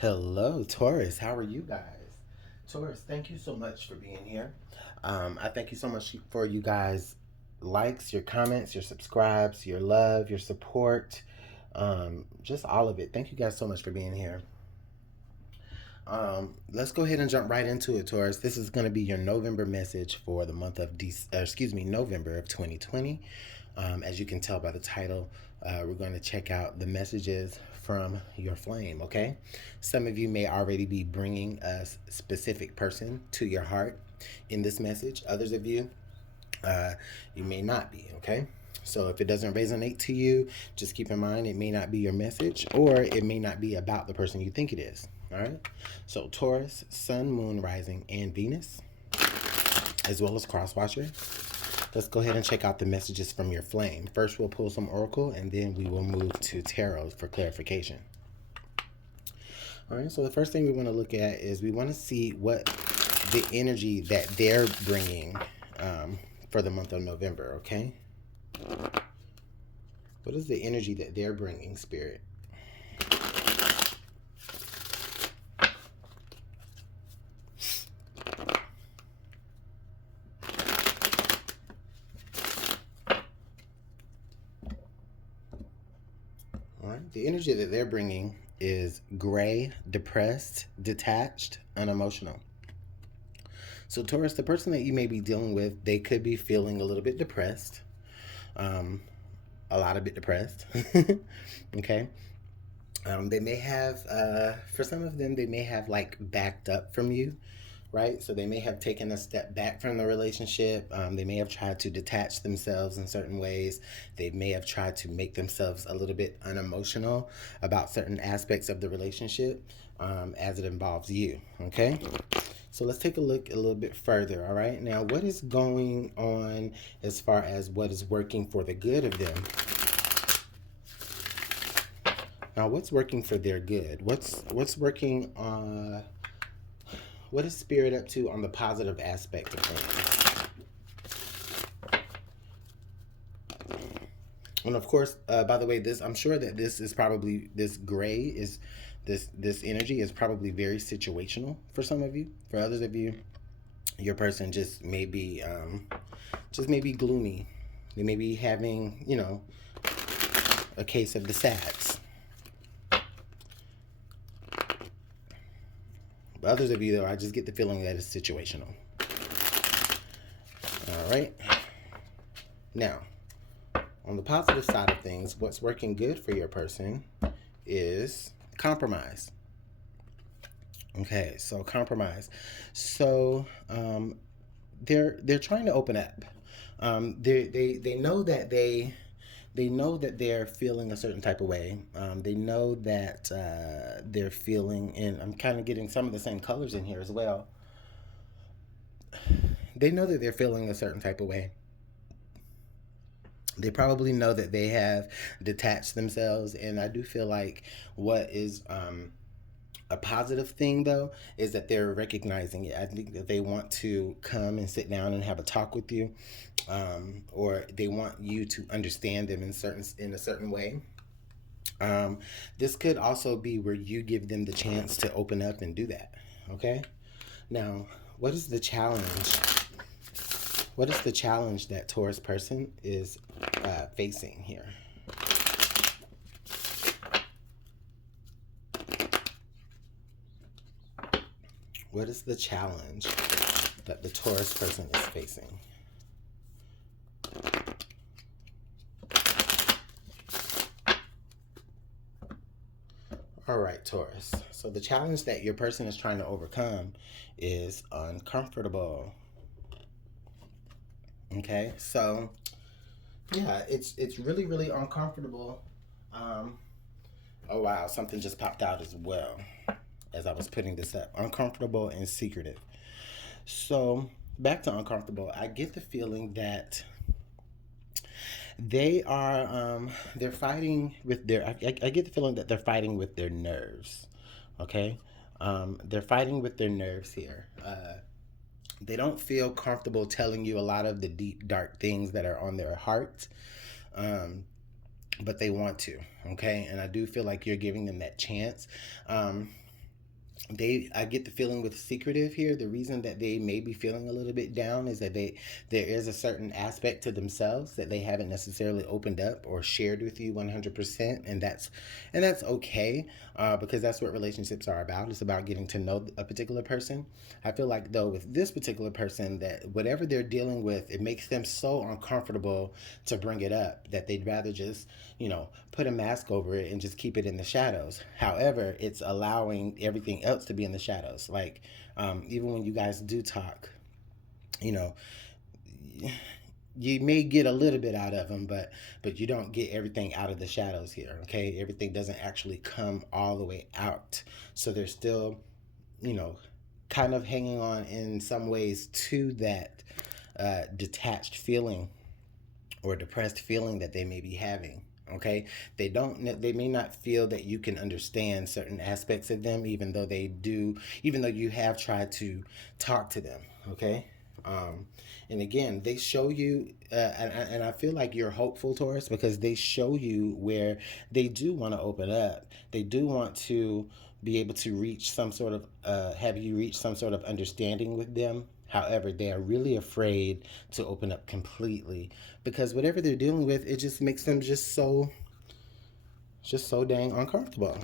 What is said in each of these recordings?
Hello, Taurus. How are you guys? Taurus, thank you so much for being here. I thank you so much for you guys' likes, your comments, your subscribes, your love, your support, just all of it. Thank you guys so much for being here. Let's go ahead and jump right into it, Taurus. This is going to be your November message for the month of November of 2020. As you can tell by the title, we're going to check out the messages from your flame, okay? Some of you may already be bringing a specific person to your heart in this message. Others of you, you may not be, okay? So if it doesn't resonate to you, just keep in mind it may not be your message, or it may not be about the person you think it is. All right. So Taurus, Sun, Moon, Rising, and Venus, as well as Crosswatcher. Let's go ahead and check out the messages from your flame. First, we'll pull some Oracle, and then we will move to Tarot for clarification. All right. So the first thing we want to look at is we want to see what the energy that they're bringing for the month of November. Okay. What is the energy that they're bringing, Spirit? All right. The energy that they're bringing is gray, depressed, detached, unemotional. So Taurus, the person that you may be dealing with, they could be feeling a little bit depressed, a lot of bit depressed. Okay. They may have, for some of them, they may have like backed up from you, right? So they may have taken a step back from the relationship. They may have tried to detach themselves in certain ways. They may have tried to make themselves a little bit unemotional about certain aspects of the relationship as it involves you, okay? So let's take a look a little bit further, all right? Now, what is going on as far as what is working for the good of them? Now, what's working for their good? What's working on... What is Spirit up to on the positive aspect of things? And of course, by the way, I'm sure that this is probably, this gray is, this energy is probably very situational for some of you. For others of you, your person just may be gloomy. They may be having, a case of the sads. But others of you, though, I just get the feeling that it's situational. All right. Now, on the positive side of things, what's working good for your person is compromise. Okay, so compromise. So they're trying to open up. They know that they know that they're feeling a certain type of way. They know that they're feeling, and I'm kind of getting some of the same colors in here as well. They know that they're feeling a certain type of way. They probably know that they have detached themselves, and I do feel like what is a positive thing, though, is that they're recognizing it. I think that they want to come and sit down and have a talk with you, or they want you to understand them in a certain way. This could also be where you give them the chance to open up and do that. Okay. Now, what is the challenge? What is the challenge that Taurus person is facing here? What is the challenge that the Taurus person is facing? All right, Taurus. So the challenge that your person is trying to overcome is uncomfortable. Okay, so yeah, it's really, really uncomfortable. Oh wow, something just popped out as well as I was putting this up. Uncomfortable and secretive. So back to uncomfortable, I get the feeling that they're fighting with their, I get the feeling that they're fighting with their nerves. Okay. They're fighting with their nerves here. They don't feel comfortable telling you a lot of the deep, dark things that are on their heart. But they want to, okay? And I do feel like you're giving them that chance. I get the feeling with secretive here, the reason that they may be feeling a little bit down is that there is a certain aspect to themselves that they haven't necessarily opened up or shared with you 100%, and that's okay, because that's what relationships are about. It's about getting to know a particular person. I feel like though with this particular person, that whatever they're dealing with, it makes them so uncomfortable to bring it up that they'd rather just, put a mask over it and just keep it in the shadows. However, it's allowing everything else to be in the shadows. Like, even when you guys do talk, you know, you may get a little bit out of them, but you don't get everything out of the shadows here. Okay, everything doesn't actually come all the way out, so they're still, you know, kind of hanging on in some ways to that detached feeling or depressed feeling that they may be having. Okay, they may not feel that you can understand certain aspects of them, even though they do, even though you have tried to talk to them. Okay. um and again, they show you, and I feel like you're hopeful, Taurus, because they show you where they do want to open up. They do want to be able to reach some sort of have you reach some sort of understanding with them. However, they are really afraid to open up completely, because whatever they're dealing with, it just makes them just so dang uncomfortable.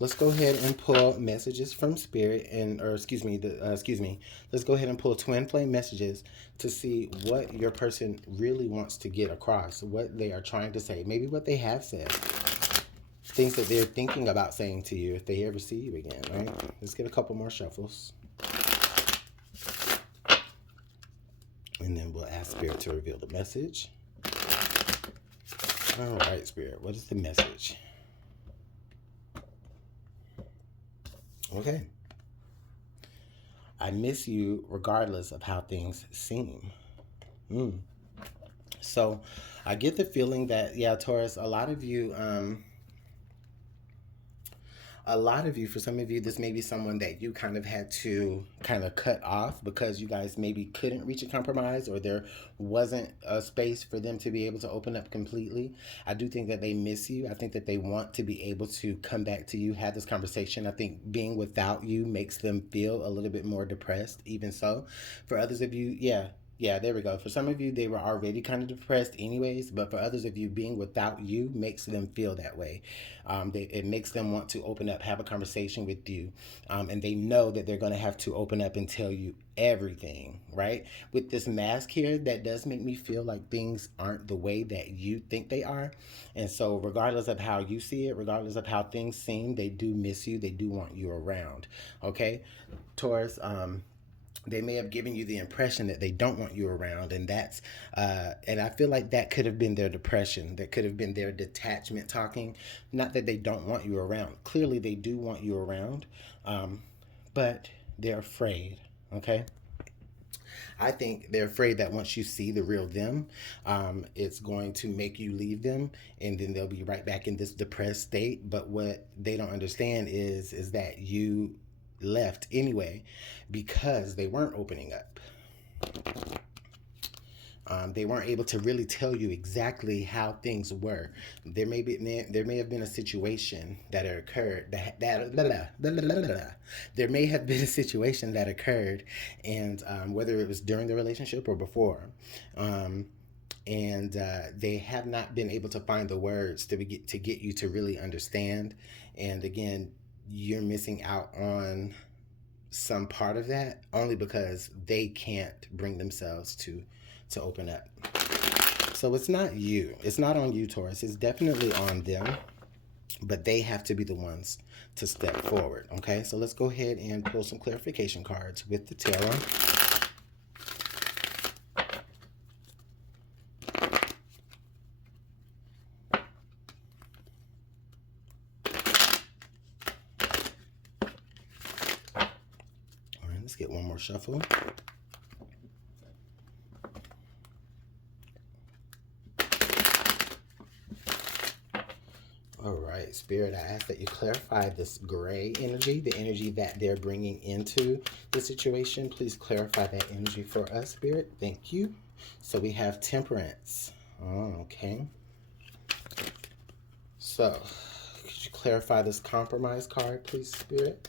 Let's go ahead and pull messages from spirit, or excuse me, Let's go ahead and pull twin flame messages to see what your person really wants to get across, what they are trying to say, maybe what they have said, things that they're thinking about saying to you if they ever see you again, right? Let's get a couple more shuffles. And then we'll ask Spirit to reveal the message. All right, Spirit, what is the message? Okay. I miss you regardless of how things seem. So I get the feeling that, yeah, Taurus, a lot of you, for some of you, this may be someone that you kind of had to kind of cut off because you guys maybe couldn't reach a compromise, or there wasn't a space for them to be able to open up completely. I do think that they miss you. I think that they want to be able to come back to you, have this conversation. I think being without you makes them feel a little bit more depressed, even so. For others of you, yeah, yeah, there we go. For some of you, they were already kind of depressed anyways, but for others of you, being without you makes them feel that way. It makes them want to open up, have a conversation with you, and they know that they're going to have to open up and tell you everything, right? With this mask here, that does make me feel like things aren't the way that you think they are. And so, regardless of how you see it, regardless of how things seem, they do miss you, they do want you around, okay? Taurus, they may have given you the impression that they don't want you around, and and I feel like that could have been their depression, that could have been their detachment talking. Not that they don't want you around, clearly they do want you around, but they're afraid. Okay, I think they're afraid that once you see the real them, it's going to make you leave them, and then they'll be right back in this depressed state. But what they don't understand is that you left anyway because they weren't opening up. They weren't able to really tell you exactly how things were. There may have been a situation that occurred there may have been a situation that occurred, and whether it was during the relationship or before, and they have not been able to find the words to get you to really understand. And again, you're missing out on some part of that only because they can't bring themselves to open up. So it's not you. It's not on you, Taurus. It's definitely on them, but they have to be the ones to step forward. Okay, so let's go ahead and pull some clarification cards with the tarot. All right, let's get one more shuffle. All right, Spirit, I ask that you clarify this gray energy, the energy that they're bringing into the situation. Please clarify that energy for us, Spirit. Thank you. So we have Temperance. Oh, okay. So, could you clarify this compromise card, please, Spirit?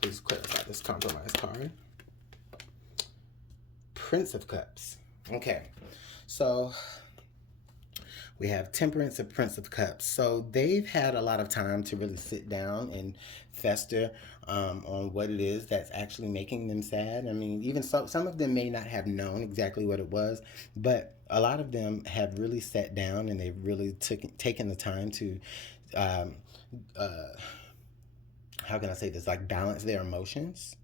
Please clarify this compromise card. Prince of Cups. Okay, so we have Temperance and Prince of Cups. So they've had a lot of time to really sit down and fester on what it is that's actually making them sad. I mean, even some of them may not have known exactly what it was, but a lot of them have really sat down and they've really taken the time to, um, uh, how can I say this, like balance their emotions.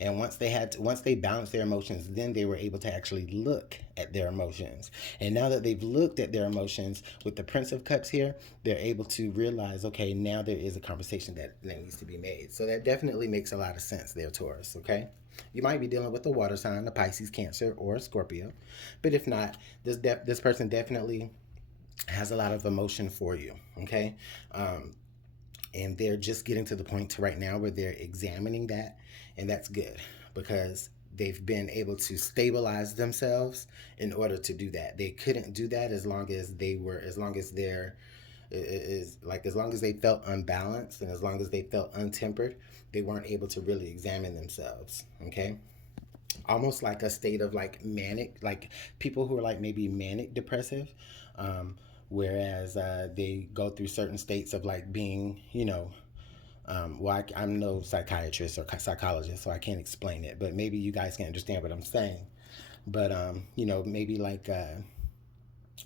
And once they balanced their emotions, then they were able to actually look at their emotions. And now that they've looked at their emotions with the Prince of Cups here, they're able to realize, okay, now there is a conversation that needs to be made. So that definitely makes a lot of sense there, Taurus, okay? You might be dealing with a water sign, a Pisces, Cancer, or a Scorpio. But if not, this person definitely has a lot of emotion for you, okay? And they're just getting to the point to right now where they're examining that, and that's good because they've been able to stabilize themselves in order to do that. They couldn't do that as long as as long as they felt unbalanced and as long as they felt untempered, they weren't able to really examine themselves, okay? Almost like a state of like manic, like people who are like maybe manic depressive, whereas they go through certain states of like being, well, I'm no psychiatrist or psychologist, so I can't explain it, but maybe you guys can understand what I'm saying. But, maybe like,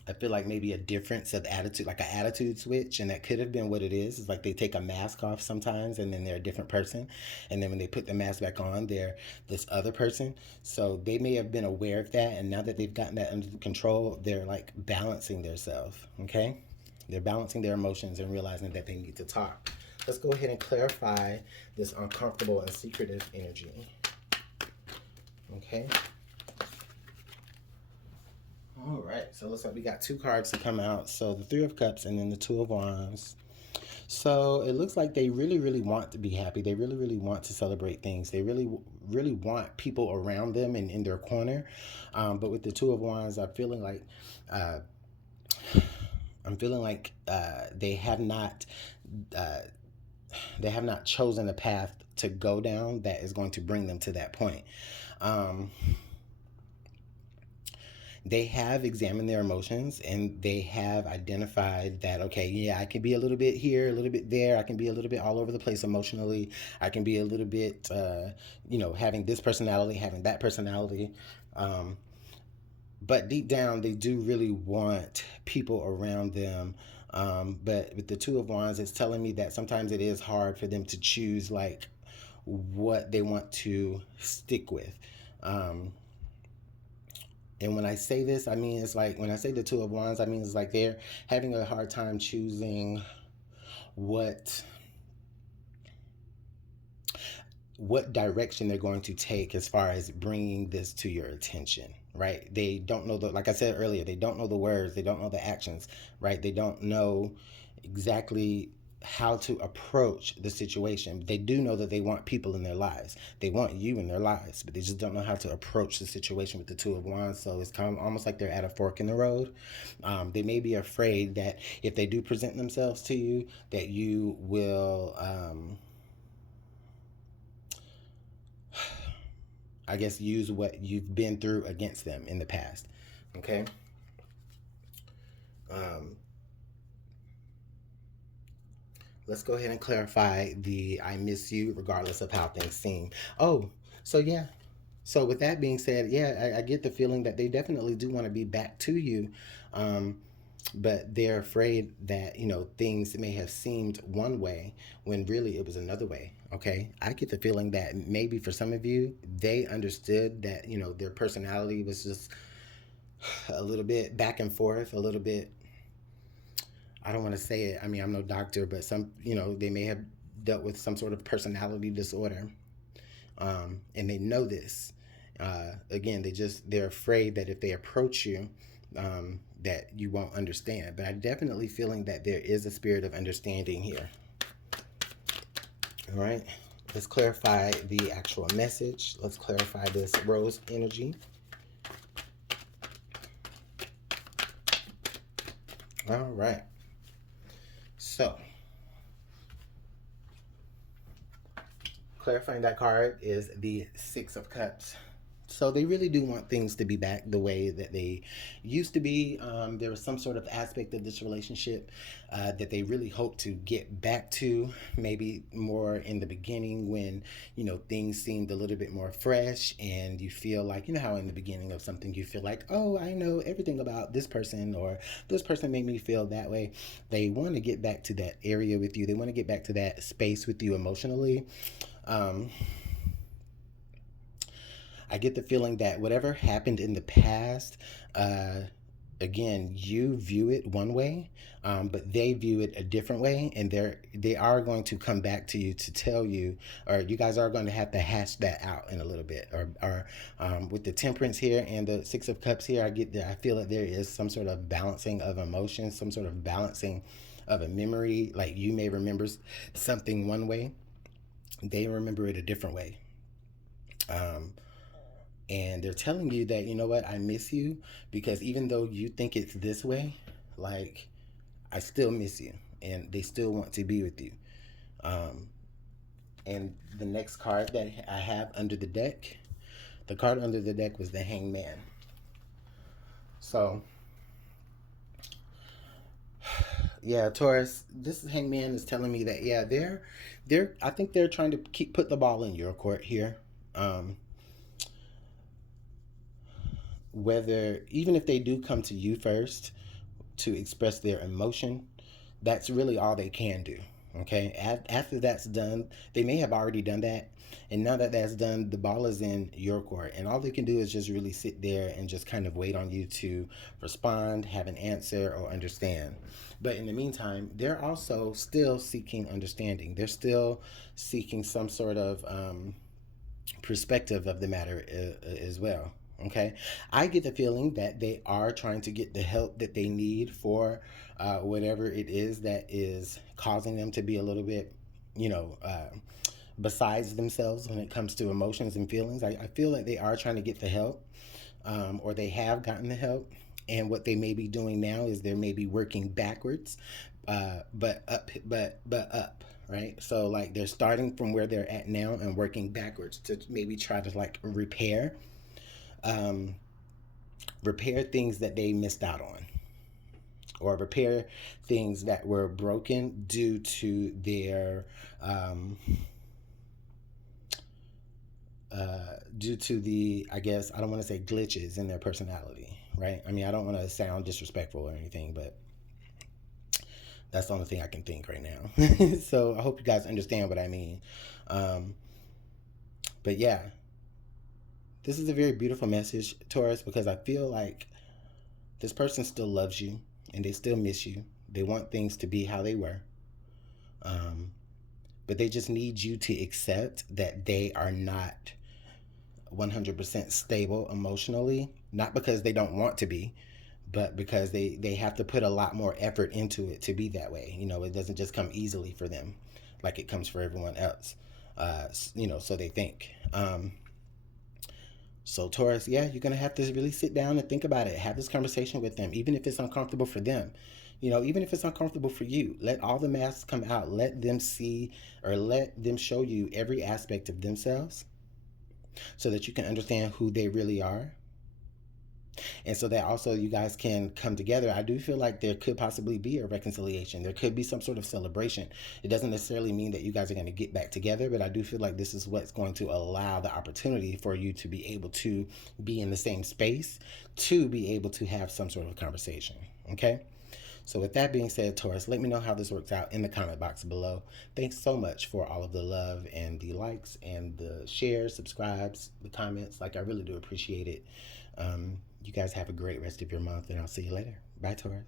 I feel like maybe a difference of attitude, like an attitude switch, and that could have been what it is. It's like they take a mask off sometimes, and then they're a different person, and then when they put the mask back on, they're this other person. So they may have been aware of that, and now that they've gotten that under control, they're like balancing themselves. Okay, they're balancing their emotions and realizing that they need to talk. Let's go ahead and clarify this uncomfortable and secretive energy. Okay. All right, so it looks like we got two cards to come out. So the Three of Cups and then the Two of Wands. So it looks like they really, really want to be happy. They really, really want to celebrate things. They really, really want people around them and in their corner. But with the Two of Wands, I'm feeling like they have not chosen a path to go down that is going to bring them to that point. They have examined their emotions and they have identified that, okay, yeah, I can be a little bit here, a little bit there. I can be a little bit all over the place emotionally. I can be a little bit, having this personality, having that personality. But deep down, they do really want people around them. But with the Two of Wands, it's telling me that sometimes it is hard for them to choose like what they want to stick with. And when I say this, I mean, it's like when I say the Two of Wands, I mean, it's like they're having a hard time choosing what direction they're going to take as far as bringing this to your attention, right? They don't know like I said earlier, they don't know the words, they don't know the actions, right? They don't know exactly how to approach the situation. They do know that they want people in their lives. They want you in their lives, but they just don't know how to approach the situation with the Two of Wands. So it's kind of almost like they're at a fork in the road. They may be afraid that if they do present themselves to you, that you will, I guess, use what you've been through against them in the past. Okay? Let's go ahead and clarify the I miss you regardless of how things seem. Oh, so yeah. So with that being said, yeah, I get the feeling that they definitely do want to be back to you. But they're afraid that, things may have seemed one way when really it was another way. Okay. I get the feeling that maybe for some of you, they understood that, their personality was just a little bit back and forth, a little bit, I don't want to say it. I mean, I'm no doctor, but they may have dealt with some sort of personality disorder. And they know this. Again, they're afraid that if they approach you, that you won't understand. But I'm definitely feeling that there is a spirit of understanding here. All right. Let's clarify the actual message. Let's clarify this rose energy. All right. So, clarifying that card is the Six of Cups. So they really do want things to be back the way that they used to be. There was some sort of aspect of this relationship that they really hope to get back to, maybe more in the beginning when, things seemed a little bit more fresh and you feel like, how in the beginning of something you feel like, oh, I know everything about this person, or this person made me feel that way. They want to get back to that area with you. They want to get back to that space with you emotionally. Um, I get the feeling that whatever happened in the past, uh, again, you view it one way, but they view it a different way, and they are going to come back to you to tell you, or you guys are going to have to hash that out in a little bit, or with the Temperance here and the Six of Cups here, I feel that there is some sort of balancing of emotions, some sort of balancing of a memory. Like you may remember something one way, they remember it a different way. Um, and they're telling you that, you know what, I miss you, because even though you think it's this way, like, I still miss you, and they still want to be with you. um, and the next card that I have under the deck, the card under the deck was the Hangman. So yeah, Taurus, this Hangman is telling me that, yeah, I think they're trying to put the ball in your court here. um, Whether, even if they do come to you first to express their emotion, that's really all they can do. Okay, after that's done, they may have already done that, and now that that's done, the ball is in your court, and all they can do is just really sit there and just kind of wait on you to respond, have an answer, or understand. But in the meantime, they're also still seeking understanding. They're still seeking some sort of perspective of the matter as well. Okay, I get the feeling that they are trying to get the help that they need for whatever it is that is causing them to be a little bit, you know, uh, besides themselves when it comes to emotions and feelings. I feel like they are trying to get the help, or they have gotten the help. And what they may be doing now is they're maybe working backwards, but up, right? So like they're starting from where they're at now and working backwards to maybe try to like um, repair things that they missed out on, or repair things that were broken due to their due to the, I guess, I don't want to say glitches in their personality, right? I mean, I don't want to sound disrespectful or anything, but that's the only thing I can think right now. So I hope you guys understand what I mean. Um, but yeah, this is a very beautiful message, Taurus, because I feel like this person still loves you and they still miss you. They want things to be how they were. Um, but they just need you to accept that they are not 100% stable emotionally, not because they don't want to be, but because they have to put a lot more effort into it to be that way. It doesn't just come easily for them like it comes for everyone else. So they think. So Taurus, yeah, you're gonna have to really sit down and think about it. Have this conversation with them, even if it's uncomfortable for them. Even if it's uncomfortable for you, let all the masks come out. Let them see, or let them show you every aspect of themselves, so that you can understand who they really are, and so that also you guys can come together. I do feel like there could possibly be a reconciliation. There could be some sort of celebration. It doesn't necessarily mean that you guys are going to get back together, but I do feel like this is what's going to allow the opportunity for you to be able to be in the same space, to be able to have some sort of conversation. Okay? So with that being said, Taurus, let me know how this works out in the comment box below. Thanks so much for all of the love and the likes and the shares, subscribes, the comments. Like, I really do appreciate it. You guys have a great rest of your month, and I'll see you later. Bye, Taurus.